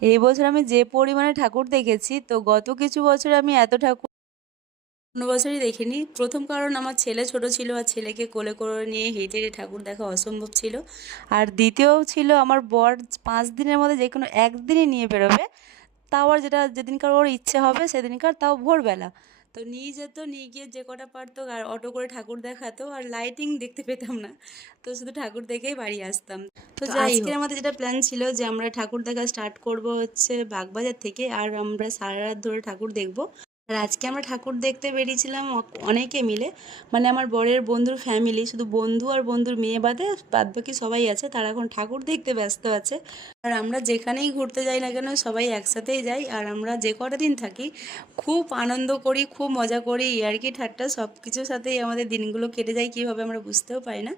এই বছর আমি যে পরিমাণে ঠাকুর দেখেছি, তো গত কিছু বছর আমি এত ঠাকুর কোনো বছরই দেখিনি। প্রথম কারণ আমার ছেলে ছোট ছিল আর ছেলেকে কোলে করে নিয়ে হেঁটে হেঁটে ঠাকুর দেখা অসম্ভব ছিল। আর দ্বিতীয় ছিল আমার বর পাঁচ দিনের মধ্যে যে কোনো একদিনই নিয়ে বেরোবে। তাও আর যেটা যেদিনকার ওর ইচ্ছে হবে সেদিনকার, তাও ভোরবেলা। তো নিয়ে যেত নিয়ে গিয়ে যে কটা পারতো আর অটো করে ঠাকুর দেখাতো আর লাইটিং দেখতে পেতাম না। তো শুধু ঠাকুর দেখেই বাড়ি আসতাম। তো আজকের আমাদের যেটা প্ল্যান ছিল যে আমরা ঠাকুর দেখা স্টার্ট করব হচ্ছে বাগবাজার থেকে আর আমরা সারা রাত ধরে ঠাকুর দেখব। আর আজকে আমরা ঠাকুর দেখতে বেরিয়েছিলাম অনেকে মিলে। মানে আমার বরের বন্ধুর ফ্যামিলি শুধু বন্ধু আর বন্ধুর মেয়ে বাদে বাদ বাকি সবাই আছে, তারা এখন ঠাকুর দেখতে ব্যস্ত আছে। আর আমরা যেখানেই ঘুরতে যাই না কেন, সবাই একসাথেই যাই। আর আমরা যে কটা দিন থাকি, খুব আনন্দ করি, খুব মজা করি। ইয়ার্কি ঠাট্টা সব কিছুর সাথেই আমাদের দিনগুলো কেটে যায়, কীভাবে আমরা বুঝতেও পারি না।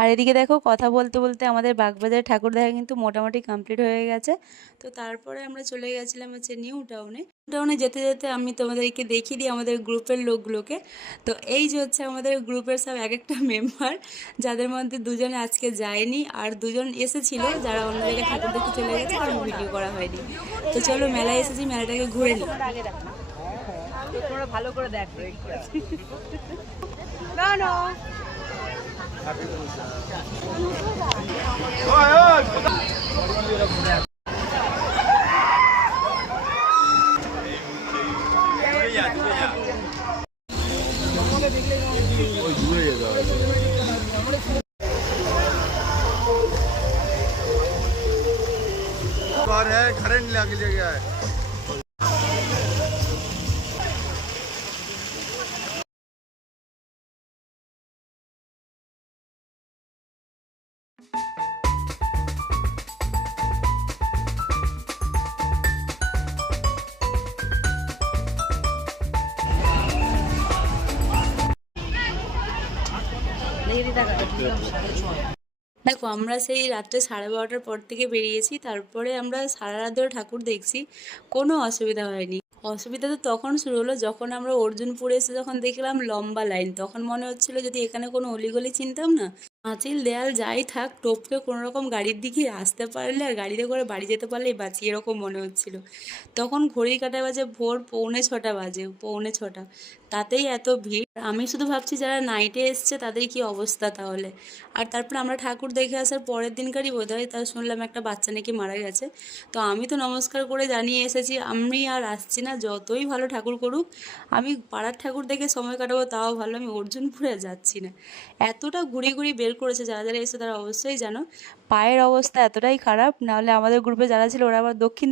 আর এদিকে দেখো কথা বলতে বলতে আমাদের বাগবাজার ঠাকুর দেখা কিন্তু মোটামুটি কমপ্লিট হয়ে গেছে। তো তারপরে আমরা চলে গেছিলাম হচ্ছে নিউ টাউনে টাউনে যেতে যেতে আমি তোমাদেরকে দেখিয়ে দিই আমাদের গ্রুপের লোকগুলোকে। তো এই যে হচ্ছে আমাদের গ্রুপের সব এক একটা মেম্বার যাদের মধ্যে দুজনে আজকে যায়নি আর দুজন এসেছিল যারা অন্য জায়গায় ঠাকুর দেখতে চলে গেছে আর ভিডিও করা হয়নি। তো চলো মেলায় এসেছি মেলাটাকে ঘুরে নিই। ভালো করে দেখো। না না। कार है करंट लग गया है। দেখো, আমরা সেই রাত্রে সাড়ে বারোটার পর থেকে বেরিয়েছি, তারপরে আমরা সারা রাত ধরে ঠাকুর দেখছি, কোনো অসুবিধা হয়নি। অসুবিধা তো তখন শুরু হলো, যখন আমরা অর্জুনপুরে এসে যখন দেখলাম লম্বা লাইন তখন মনে হচ্ছিল যদি এখানে কোনো অলিগলি চিনতাম না পাঁচিল দেয়াল যাই থাক, টোপকে কোনো রকম গাড়ির দিকে আসতে পারলে আর গাড়িতে করে বাড়ি যেতে পারলেই বাঁচি, এরকম মনে হচ্ছিল। তখন ঘড়ির কাঁটা বাজে ভোর পৌনে ছটা বাজে, পৌনে ছটা। তাতেই এত ভিড়। আমি শুধু ভাবছি যারা নাইটে এসছে তাদের কি অবস্থা তাহলে? আর তারপর আমরা ঠাকুর দেখে আসার পরের দিনকারই বোধ হয় তা শুনলাম একটা বাচ্চা নাকি মারা গেছে। তো আমি তো নমস্কার করে জানিয়ে এসেছি, আমি আর আসছি না, যতই ভালো ঠাকুর করুক, আমি পাড়ার ঠাকুর দেখে সময় কাটাবো তাও ভালো, আমি অর্জুনপুরে যাচ্ছি না। এতটা ঘুরে ঘুরি বের করেছে, যারা যারা এসে তারা অবশ্যই জানো। পায়ের অবস্থা এতটাই খারাপ, নাহলে আমাদের গ্রুপে যারা ছিল ওরা আবার দক্ষিণ